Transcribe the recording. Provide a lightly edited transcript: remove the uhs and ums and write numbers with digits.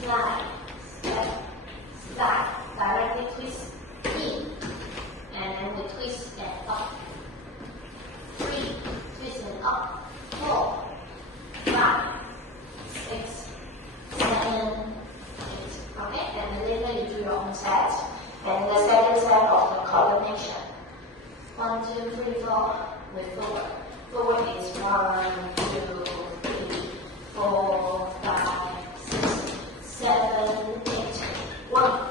slide, step, slide. Directly twist in, and then we twist and up. 3, twist and up. 4, 5, 6, 7, 8. Okay, and later you do your own set. And the second set of the coordination. 1, 2, 3, 4. With forward. Forward is 1, 2, 3, 4, 5, 6, 7, 8. 1,